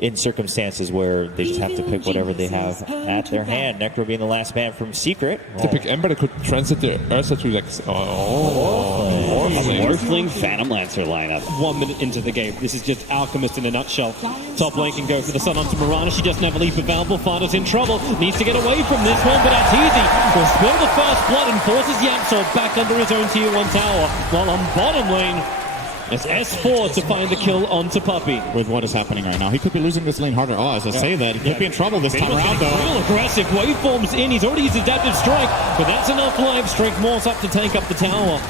in circumstances where they just have to pick whatever they have at their hand. Necro being the last man from Secret. To pick Ember, they could transit the Ursa to like... Morphling Phantom Lancer lineup. 1 minute into the game. This is just Alchemist in a nutshell. Top lane can go for the Sun onto Mirana. She doesn't have a leap available. Fighter's in trouble. Needs to get away from this one, but Arteezy will spill the first blood and forces Yamsor back under his own tier 1 tower. While on bottom lane, it's S4 to find the kill onto Puppey. With what is happening right now, he could be losing this lane harder. Oh, as I say that, he could be in trouble this time around, though. Real aggressive waveforms in. He's already used Adaptive Strike, but that's enough life. Strike Morse up to take up the tower.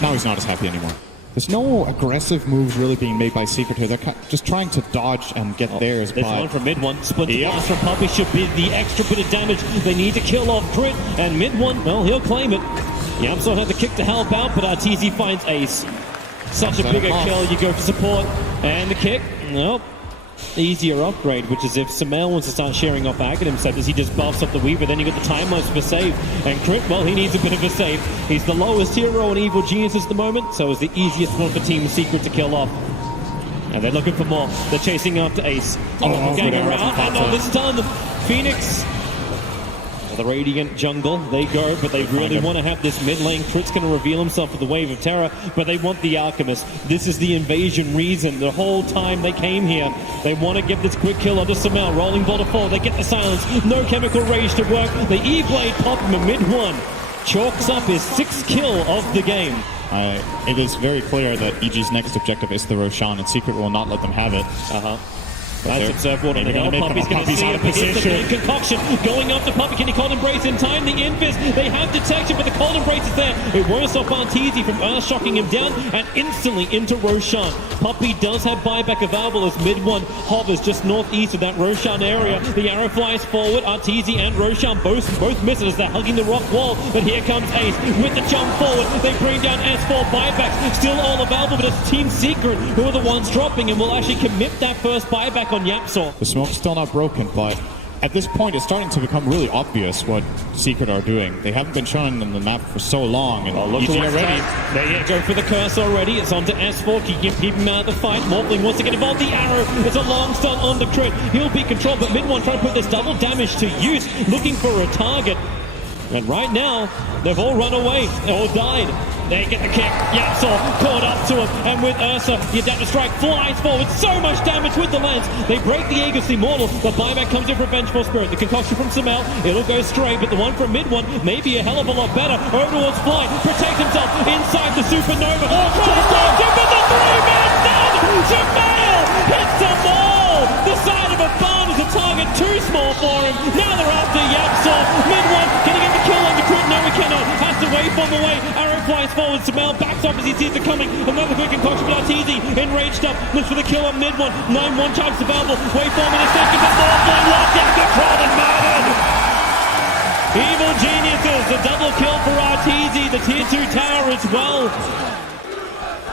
Now he's not as happy anymore. There's no aggressive moves really being made by Secret here. They're just trying to dodge and get theirs. There's one from mid one. Splinter Blast from Puppey should be the extra bit of damage. They need to kill off Crit, and mid one, well, he'll claim it. Yamsor had the kick to help out, but Arteezy finds Ace. Such a bigger kill, you go for support, and the kick, nope. Easier upgrade, which is if Sumail wants to start sharing off Aghanim Scepters, he just buffs up the Weaver, then you get the timelines for save. And Crit, well, he needs a bit of a save. He's the lowest hero in Evil Geniuses at the moment, so it's the easiest one for Team Secret to kill off. And they're looking for more. They're chasing after Ace. Getting around, and no, this time the Phoenix. The Radiant jungle, they go, but they really want to have this mid lane. Crit's going to reveal himself with the Wave of Terror, but they want the Alchemist. This is the invasion reason. The whole time they came here, they want to get this quick kill onto Sumail. Rolling ball to fall, they get the silence. No chemical rage to work. The E-Blade pop him a mid one. Chalks up his 6th kill of the game. It is very clear that EG's next objective is the Roshan, and Secret will not let them have it. Nice observed one on the hill. Puppey's going to see it. It's the concoction going up to Puppey. Can he cold embrace in time? The Infist, they have detection, but the cold embrace is there. It won't stop Arteezy from Earth shocking him down and instantly into Roshan. Puppey does have buyback available as mid one hovers just northeast of that Roshan area. The arrow flies forward. Arteezy and Roshan both miss it as they're hugging the rock wall. But here comes Ace with the jump forward. They bring down S4 buybacks. Still all available, but it's Team Secret who are the ones dropping and will actually commit that first buyback on Yamsor. The smoke's still not broken, but at this point it's starting to become really obvious what Secret are doing. They haven't been shown on the map for so long, and EG already. They go for the curse already. It's on to S4. Keep him out of the fight. Morphling wants to get involved. The arrow. It's a long stun on the Crit. He'll be controlled, but mid one trying to put this double damage to use, looking for a target. And right now, they've all run away or died. They get the kick. Yamsor caught up to him. And with Ursa, the Adaptive Strike flies forward. So much damage with the lance. They break the Aegis Immortal. The buyback comes in for Vengeful Spirit. The concoction from Sumail. It'll go straight, but the one from mid one may be a hell of a lot better. Over towards Fly. Protect himself inside the Supernova. Oh, with the 3-man stand. Sumail hits them all. The side of a barn is a target too small for him. Now they're after Yamsor. Mid one. Can he get the kill on the Crit? No, he cannot. Has to wait from away. Arrow flies forward. Sumail backs up as he sees it coming. Another quick concoction for Arteezy. Enraged up. Looks for the kill on mid one. 9-1 charge available. Waveform in a second. But Morphling locked down. Controlled and murdered. Evil Geniuses. The double kill for Arteezy. The tier 2 tower as well.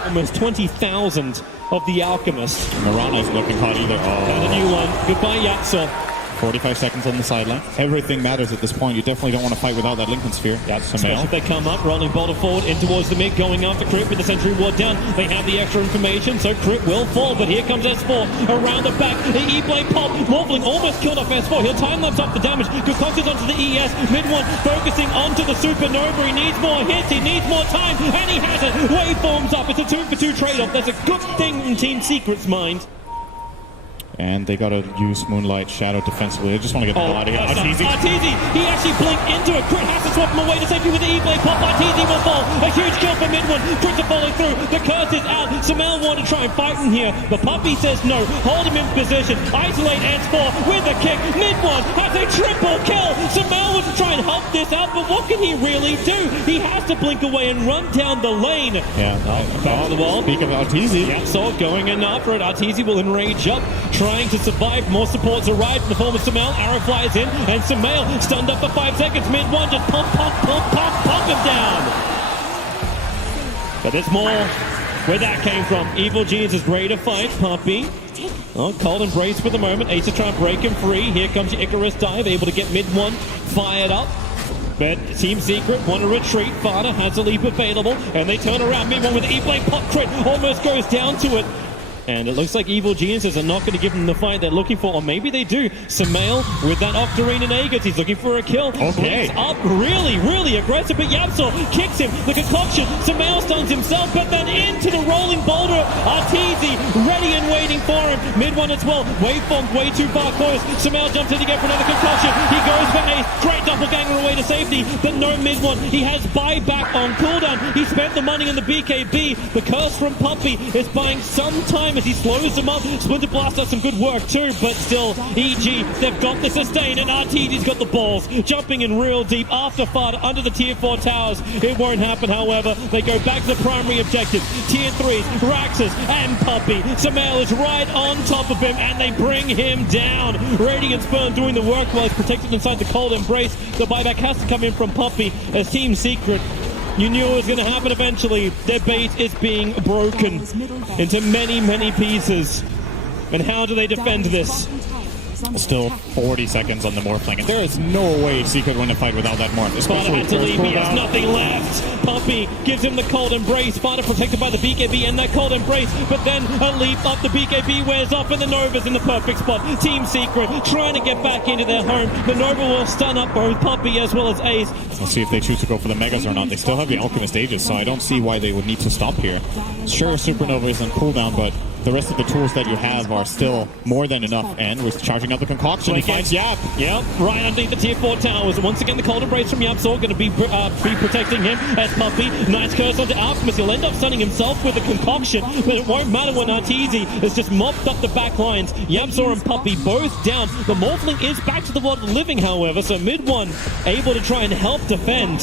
Almost 20,000 of the Alchemist. Mirana's looking hot either. And a new one. Goodbye, Yatso. 45 seconds on the sideline. Everything matters at this point. You definitely don't want to fight without that Lincoln Sphere. Yeah, especially if they come up, rolling boulder forward in towards the mid, going after Crit with the Sentry Ward down. They have the extra information, so Crit will fall, but here comes S4 around the back. The E-Blade pop. Morphling almost killed off S4. He'll time-lapse up the damage. Concocted onto the ES. Mid one focusing onto the Supernova. He needs more hits. He needs more time, and he has it. Waveforms up. It's a 2-for-2 trade-off. That's a good thing in Team Secret's mind. And they got to use Moonlight Shadow defensively. They just want to get the hell out of here. Arteezy, he actually blinked into it. Crit has to swap him away to safety with the E-Blade pop. Arteezy will fall. A huge kill for mid one. Crit to follow through. The curse is out. Sumail wanted to try and fight him here, but Puppey says no. Hold him in position. Isolate S4 with the kick. Mid one has a triple kill. Sumail wants to try and help this out, but what can he really do? He has to blink away and run down the lane. Yeah. Back to the wall. Speak of Arteezy. Yeah, so going in after it. Arteezy will enrage up, trying to survive. More supports arrive in the form of Sumail. Arrow flies in, and Sumail stunned up for 5 seconds. Mid one just pump him down. But there's more where that came from. Evil Genius is ready to fight. Puppey. Oh, cold embrace for the moment. Ace to try and break him free. Here comes your Icarus dive, able to get mid one fired up. But Team Secret want to retreat. Fada has a leap available, and they turn around. Mid one with E-Blade pop. Crit almost goes down to it. And it looks like Evil Geniuses are not going to give them the fight they're looking for, or maybe they do. Sumail with that Octarine and Aegis, he's looking for a kill. Okay. Blinks up really aggressive, but Yapsor kicks him. The concoction, Sumail stuns himself, but then into the rolling boulder. Arteezy ready and waiting for him. Mid one as well. Waveform way too far close. Sumail jumps in to get for another concoction. He goes for Ace. Great doppelganger away to safety, but no mid one. He has buyback on cooldown. He spent the money on the BKB. The curse from Puppey is buying some time as he slows them up. Splinter Blast does some good work too, but still, EG, they've got the sustain, and RTG's got the balls. Jumping in real deep after Fada under the tier 4 towers. It won't happen, however. They go back to the primary objective. Tier 3s, Raxus and Puppey. Sumail is right on top of him, and they bring him down. Radiant Sperm doing the work while he's protected inside the cold embrace. The buyback has to come in from Puppey as Team Secret. You knew it was going to happen eventually. Their base is being broken into many pieces. And how do they defend this? Still 40 seconds on the Morphling, and there is no way Secret win a fight without that Morph. Fada had to leave, he has nothing left. Puppey gives him the cold embrace. Fada protected by the BKB and that cold embrace, but then a leap up, the BKB wears off, and the Nova's in the perfect spot. Team Secret trying to get back into their home. The Nova will stun up both Puppey as well as Ace. Let's see if they choose to go for the Megas or not. They still have the Alchemist Aegis, so I don't see why they would need to stop here. Sure, Supernova is on cooldown, but the rest of the tools that you have are still more than enough. And we're charging up the concoction. He finds Yap. Yep, right underneath the tier 4 towers. Once again, the cold embrace from Yapsor going to be protecting him as Puppey. Nice curse onto Alchemist. He'll end up stunning himself with a concoction, but it won't matter when Arteezy has just mopped up the back lines. Yapsor and Puppey both down. The Morphling is back to the world of living, however, so mid one able to try and help defend.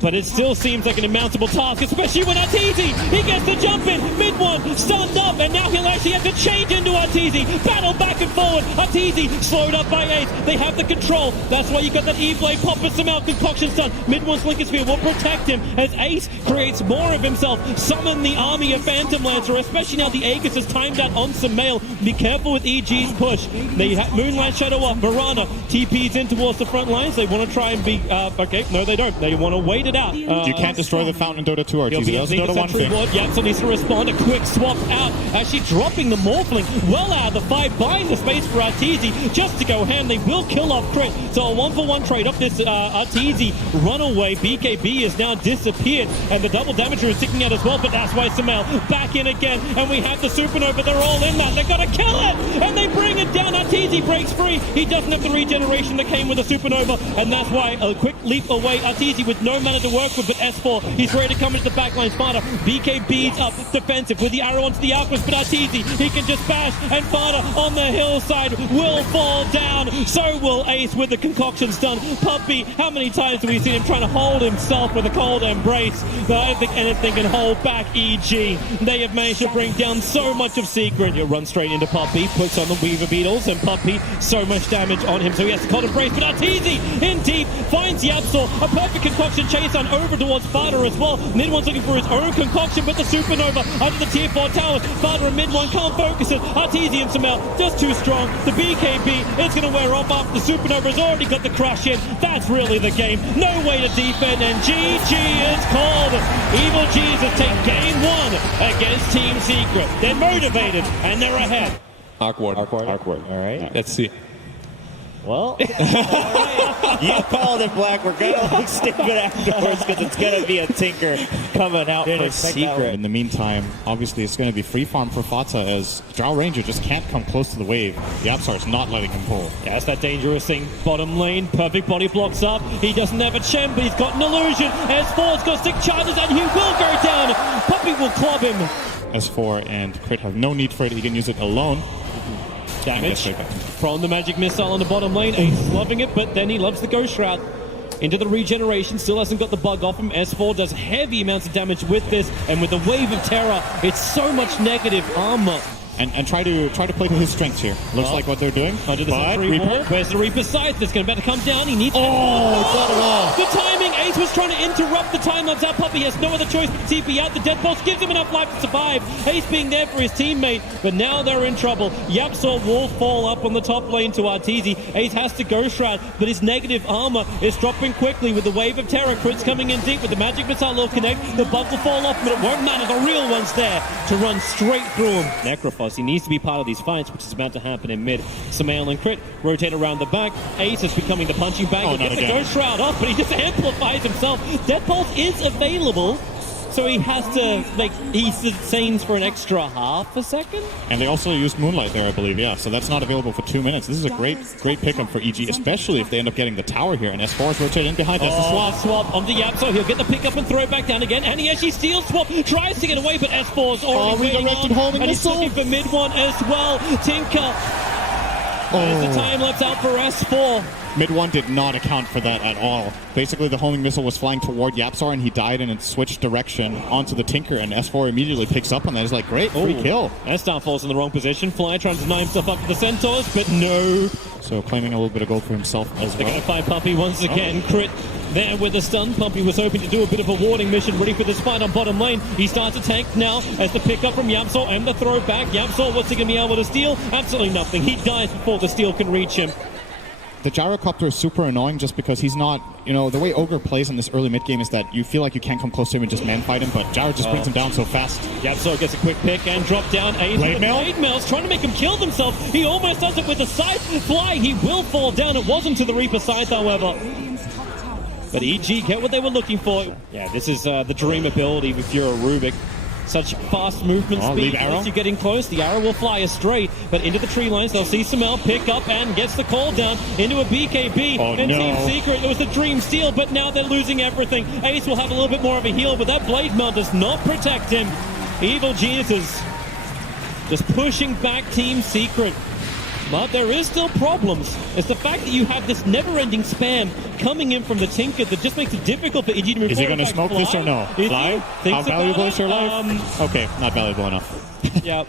But it still seems like an immountable task, especially when Arteezy, he gets the jump in, mid one, stunned up, and now he'll actually have to change into Arteezy. Battle back and forward. Arteezy slowed up by Ace. They have the control. That's why you got that E-Blade pop with Sumail concoction stun. Mid one's Lincoln Sphere will protect him as Ace creates more of himself. Summon the army of Phantom Lancer, especially now the Aegis is timed out on Sumail. Be careful with EG's push. They have Moonlight Shadow up. Marana TP's in towards the front lines. They want to try and be okay. No, they don't. They want to wait it out. You can't destroy the fountain in Dota 2 RTZ. That's Dota 1 thing. Yapsor needs to respond. A quick swap out. Actually dropping the Morphling well out of the fight, buying the space for Arteezy just to go ham. They will kill off Crit. So a 1-for-1 trade up this Arteezy runaway. BKB has now disappeared, and the double damager is sticking out as well, but that's why Sumail back in again, and we have the Supernova. They're all in that. They've got to kill it, and they bring it down. Arteezy breaks free. He doesn't have the regeneration that came with the Supernova, and that's why a quick leap away. Arteezy with no mana to work with, but S4, he's ready to come into the backline. Fada, BKB's up, defensive with the arrow onto the Alchemist, but Arteezy, he can just bash, and Fada on the hillside will fall down. So will Ace with the concoction stun. Puppey, how many times have we seen him trying to hold himself with a cold embrace? But I don't think anything can hold back EG. They have managed to bring down so much of Secret. You'll run straight into Puppey, puts on the Weaver Beetles, and Puppey, so much damage on him, so he has to cold embrace, but Arteezy in deep, finds Yapsor, a perfect concoction chase on over towards Fada as well. Mid one's looking for his own concoction, but the Supernova under the tier 4 towers. Fada and mid one can't focus it. Arteezy and Sumail just too strong. The BKB is going to wear off after the Supernova has already got the crush in. That's really the game. No way to defend, and GG is called. Evil Jesus take game 1 against Team Secret. They're motivated and they're ahead. Awkward. All right. Let's see. Well, you called it, Black. We're going to look stupid afterwards because it's going to be a Tinker coming out for Secret. In the meantime, obviously it's going to be free farm for Fata as Drow Ranger just can't come close to the wave. The Yapsar's not letting him pull. Yeah, that's that dangerous thing. Bottom lane, perfect body blocks up. He doesn't have a Chen, but he's got an illusion. S4's got 6 charges and he will go down. Puppey will club him. S4 and Crit have no need for it. He can use it alone. Damage from the magic missile on the bottom lane. Ace is loving it, but then he loves the Ghost Shroud. Into the regeneration, still hasn't got the bug off him. S4 does heavy amounts of damage with this, and with the Wave of Terror, it's so much negative armor and try to play to his strengths here. Looks like what they're doing. Under the But Reaper. Reaper. Where's the Reaper scythe? That's going to better come down. He needs. Got it all. The timing. Ace was trying to interrupt the time lapse out. Puppey has no other choice but to TP out. The dead pulse gives him enough life to survive. Ace being there for his teammate, but now they're in trouble. YapzOr will fall up on the top lane to Arteezy. Ace has to Ghost Shroud, but his negative armor is dropping quickly with the wave of terror. Crits coming in deep with the magic missile will connect. The bug will fall off, but it won't matter. The real one's there to run straight through him. Necrophos, he needs to be part of these fights, which is about to happen in mid. Samael and Crit rotate around the back. Ace is becoming the punching bag. He'll get the Ghost Shroud off, but he just amplifies himself. Dead Pulse is available, so he has to, he sustains for an extra half a second. And they also used Moonlight there, I believe, yeah. So that's not available for 2 minutes. This is a great pickup for EG, especially if they end up getting the tower here. And S4 is rotating behind. That's the swap onto YapzOr. He'll get the pickup and throw it back down again. And he actually steals swap, tries to get away, but S4's already redirected homing and he's missile. looking for mid one as well. Tinker. There's the time lapse out for S4. Mid 1 did not account for that at all. Basically, the homing missile was flying toward YapzOr, and he died and it switched direction onto the Tinker, and S4 immediately picks up on that. He's like, great, free kill. S-Star falls in the wrong position. Fly trying to deny himself up to the Centaurs, but no. So claiming a little bit of gold for himself as They're well. going to find Puppey once again. Crit there with the stun. Puppey was hoping to do a bit of a warding mission, ready for this fight on bottom lane. He starts to tank now as the pickup from YapzOr and the throw back. YapzOr, what's he going to be able to steal? Absolutely nothing. He dies before the steal can reach him. The gyrocopter is super annoying just because he's not, the way Ogre plays in this early mid game is that you feel like you can't come close to him and just man fight him, but Gyro just brings him down so fast. YapzOr gets a quick pick and drop down. Blade Mail's trying to make him kill himself. He almost does it with the scythe. Fly, he will fall down. It wasn't to the Reaper scythe, however. But EG get what they were looking for. Yeah, this is the dream ability if you're a Rubik. Such fast movement speed. Once you're getting close, the arrow will fly astray. But into the tree lines, they'll see Samael pick up and gets the call down into a BKB. Team Secret, it was the dream steal, but now they're losing everything. Ace will have a little bit more of a heal, but that blade mount does not protect him. Evil Geniuses just pushing back Team Secret. But there is still problems. It's the fact that you have this never-ending spam coming in from the Tinker that just makes it difficult for EG to move forward. Is he going to smoke this or no? Fly? How valuable is your life? Okay, not valuable enough. Yeah.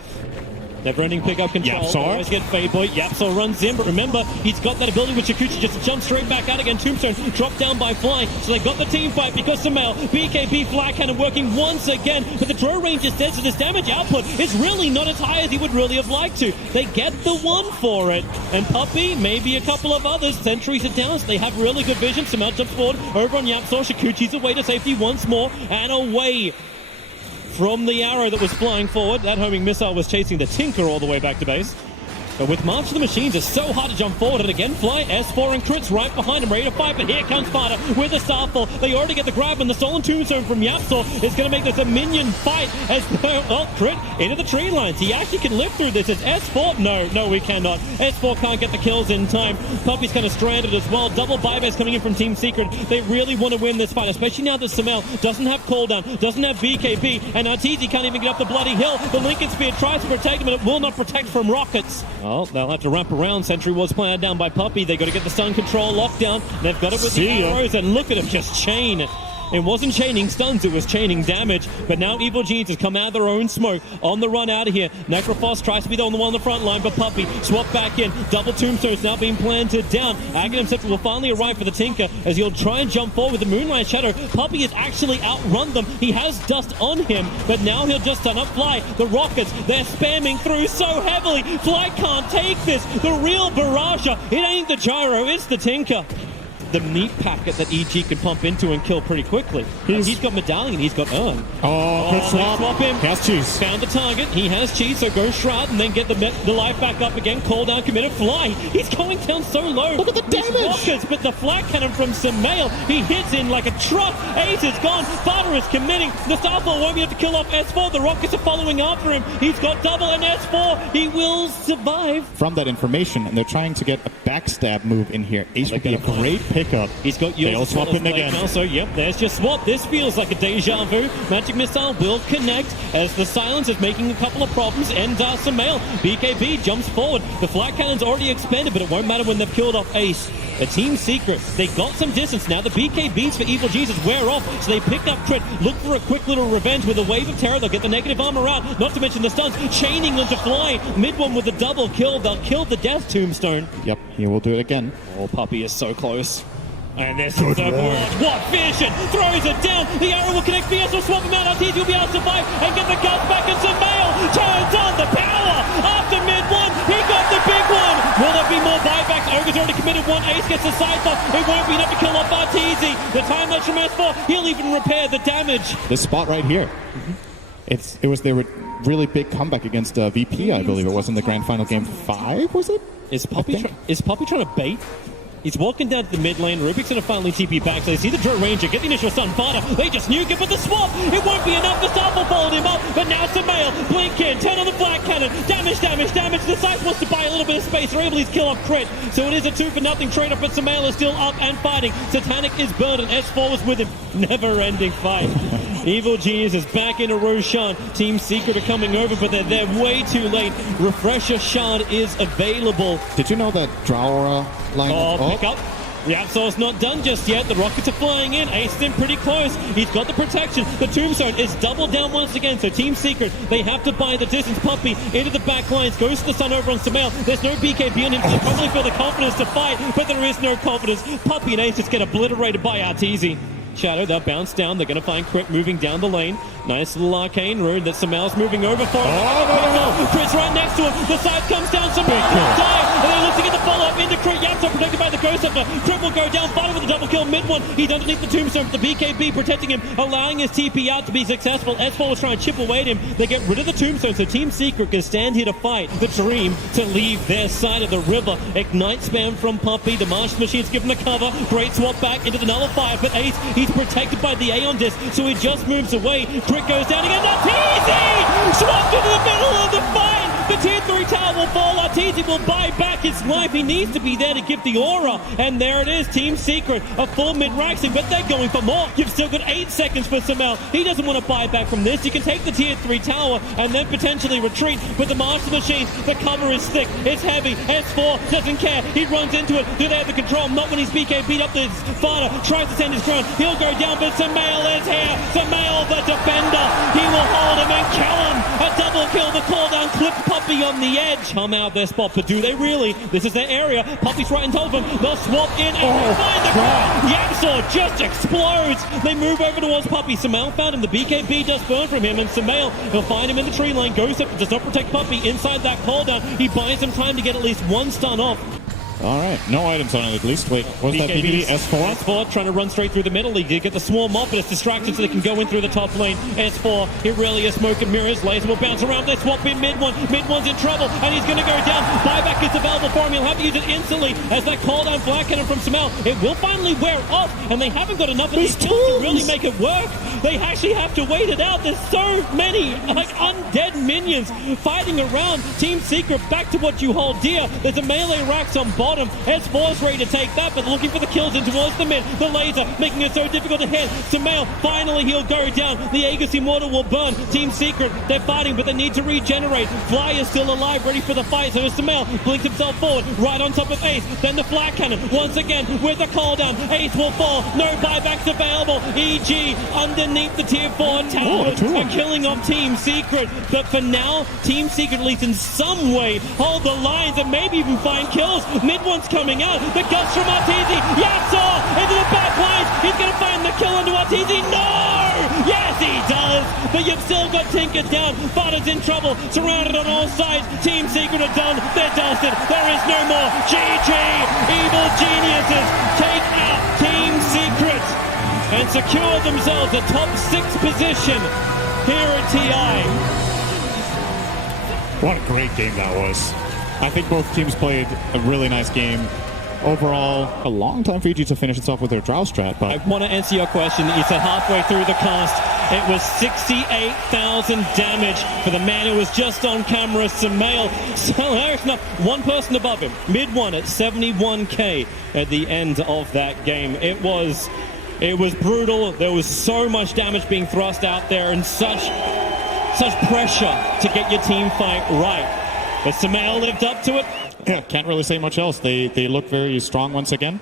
Never-ending pickup control. YapzOr. Always get Fade Boy. YapzOr runs in, but remember, he's got that ability with Shukuchi just to jump straight back out again. Tombstone dropped down by Fly, so they got the team fight because Samael, BKB, Flag Cannon working once again, but the throw range is dead, so this damage output is really not as high as he would really have liked to. They get the one for it, and Puppey, maybe a couple of others. Sentries are down, so they have really good vision. Samael jumps forward over on YapzOr. Shukuchi's away to safety once more, and away from the arrow that was flying forward. That homing missile was chasing the Tinker all the way back to base. But with March of the Machines, it's so hard to jump forward. And again, Fly, S4 and Crits right behind him, ready to fight. But here comes Sparta with the Starfall. They already get the grab, and the Stolen Tombstone from YapzOr is going to make this a minion fight. As Crit into the tree lines. He actually can live through this. It's S4. No, we cannot. S4 can't get the kills in time. Puppey's kind of stranded as well. Double buybacks coming in from Team Secret. They really want to win this fight, especially now that Samael doesn't have cooldown, doesn't have BKB, and Arteezy can't even get up the bloody hill. The Lincoln Spear tries to protect him, but it will not protect from rockets. Well, they'll have to wrap around. Sentry was planned down by Puppey. They got to get the stun control lockdown. They've got it with the arrows, and look at him just chain. It wasn't chaining stuns, it was chaining damage. But now Evil Genius has come out of their own smoke on the run out of here. Necrophos tries to be the only one on the front line, but Puppey swap back in. Double Tombstones now being planted down. Aghanim Scepter will finally arrive for the Tinker as he'll try and jump forward with the Moonlight Shadow. Puppey has actually outrun them. He has dust on him, but now he'll just stun up Fly. The Rockets, they're spamming through so heavily. Fly can't take this. The real Barrage. It ain't the Gyro, it's the Tinker. The meat packet that EG can pump into and kill pretty quickly. He's got Medallion, he's got Urn. Good swap him. He has cheese. Found the target, he has cheese, so go Shroud and then get the life back up again. Call down, committed, Fly. He's going down so low. Look at the damage. Rockets, but the Flag Cannon from Samael, he hits in like a truck. Ace is gone, Farter is committing. The Starfall won't be able to kill off S4. The Rockets are following after him. He's got double and S4. He will survive. From that information, and they're trying to get a backstab move in here. Ace would be a great pick pickup. He's got yours. They'll swap in again. Now, so, yep, there's just swap. This feels like a deja vu. Magic Missile will connect as the silence is making a couple of problems. And Samael, BKB jumps forward. The flat cannon's already expanded, but it won't matter when they've killed off Ace. A Team Secret, they got some distance. Now the BKBs for Evil Jesus wear off, so they pick up Crit, look for a quick little revenge with a wave of terror. They'll get the negative armor out, not to mention the stuns, chaining onto Fly. Mid one with a double kill. They'll kill the Death Tombstone. Yep, he will do it again. Oh, Puppey is so close. And this is the what vision! Throws it down! The arrow will connect Fierce, will swap him out. Arteezy will be able to survive and get the guts back, and Samael turns on the power! After mid one, he got the big one! Will there be more buybacks? Ogre's already committed one. Ace gets the side buff. It won't be enough to kill off Arteezy. The time match from S4, he'll even repair the damage. This spot right here. They were really big comeback against VP, I believe it was in the grand final game 5, was it? Is Puppey trying to bait? He's walking down to the mid lane. Rubik's going to finally TP back. So they see the Drow Ranger get the initial stun. Fada, they just nuke it, but the swap, it won't be enough. The Staff will fold him up, but now Samael, blink in, turn on the flat cannon. Damage. The Scythe wants to buy a little bit of space. They're able to kill off Crit. So it is a 2-for-0 trade-off, but Samael is still up and fighting. Satanic is burned, and S4 was with him. Never-ending fight. Evil Genius is back into Roshan. Team Secret are coming over, but they're there way too late. Refresher Shard is available. Did you know that Drow line? Pick up. The Absol's not done just yet. The rockets are flying in. Ace is in pretty close. He's got the protection. The Tombstone is doubled down once again. So Team Secret, they have to buy the distance. Puppey into the back lines. Goes to the sun over on Samael. There's no BKB on him. They probably feel the confidence to fight, but there is no confidence. Puppey and Ace just get obliterated by Arteezy. Shadow, they'll bounce down. They're going to find Crit moving down the lane. Nice little arcane rune that Samael's moving over for. Crit's right next to him. The side comes down. Samael will die. And they look to get the follow-up into Crit. Yapso protected by the Ghost Hunter. Crit will go down. Fighting with a double kill. Mid one. He's underneath the Tombstone. The BKB protecting him, allowing his TP out to be successful. S4 was trying to chip away at him. They get rid of the Tombstone, so Team Secret can stand here to fight the Dream to leave their side of the river. Ignite spam from Puppey. The Martian Machine's given the cover. Great swap back into the nullifier. But Ace, he's protected by the Aeon Disc, so he just moves away. Crit goes down again. Arteezy! Swapped into the middle of the fight! The tier 3 tower will fall. Arteezy will buy back his life. He needs to be there to give the aura. And there it is. Team Secret, a full mid-raxing, but they're going for more. You've still got 8 seconds for Samael. He doesn't want to buy back from this. You can take the tier 3 tower and then potentially retreat. But the Master Machines, the cover is thick. It's heavy. S4 doesn't care. He runs into it. Do they have the control? Not when he's BK beat up the Fada. Tries to stand his ground. He'll go down, but Samael is here. Samael, the defender. He will hold him and kill him. A double kill. The cooldown clipped Puppey on the edge. Come out their spot, but do they really? This is their area. Puppey's right in top of him. They'll swap in and find the ground. Yapso just explodes. They move over towards Puppey. Samael found him. The BKB does burn from him, and Samael will find him in the tree lane. Goes up, does not protect Puppey inside that cooldown. He buys him time to get at least one stun off. All right, no items on it at least. Wait, was that BKB? S4? S4 trying to run straight through the middle. He did get the swarm off, but it's distracted so they can go in through the top lane. S4, it really is smoke and mirrors. Laser will bounce around. They swap in mid one. Mid one's in trouble, and he's going to go down. Buyback is available for him. He'll have to use it instantly as that cooldown flat cannon from Samael. It will finally wear off, and they haven't got enough of these skills to really make it work. They actually have to wait it out. There's so many like undead minions fighting around. Team Secret, back to what you hold dear. There's a melee racks on bottom. S4 is ready to take that, but looking for the kills in towards the mid. The laser making it so difficult to hit. Samael, finally he'll go down. The Aegis Immortal will burn. Team Secret, they're fighting, but they need to regenerate. Fly is still alive, ready for the fight. So Samael blinks himself forward, right on top of Ace. Then the flat cannon, once again, with a cooldown. Ace will fall. No buybacks available. EG underneath the tier 4 tower and killing off Team Secret. But for now, Team Secret, at least in some way, hold the lines and maybe even find kills. Mid one's coming out. The guts from Arteezy. Yapso into the back lines. He's going to find the kill onto Arteezy. No! Yes, he does. But you've still got Tinker down. Fada's in trouble. Surrounded on all sides. Team Secret are done. They're dusted. There is no more. GG. Evil Geniuses take out Team Secret and secure themselves a top 6 position here at TI. What a great game that was. I think both teams played a really nice game. Overall, a long time for EG to finish itself with their Drow strat, but I want to answer your question. You said halfway through the cast, It was 68,000 damage for the man who was just on camera, Samael. So there's not one person above him. Mid one at 71k at the end of that game. It was brutal. There was so much damage being thrust out there and such pressure to get your team fight right. But Samael lived up to it. Yeah, can't really say much else. They look very strong once again.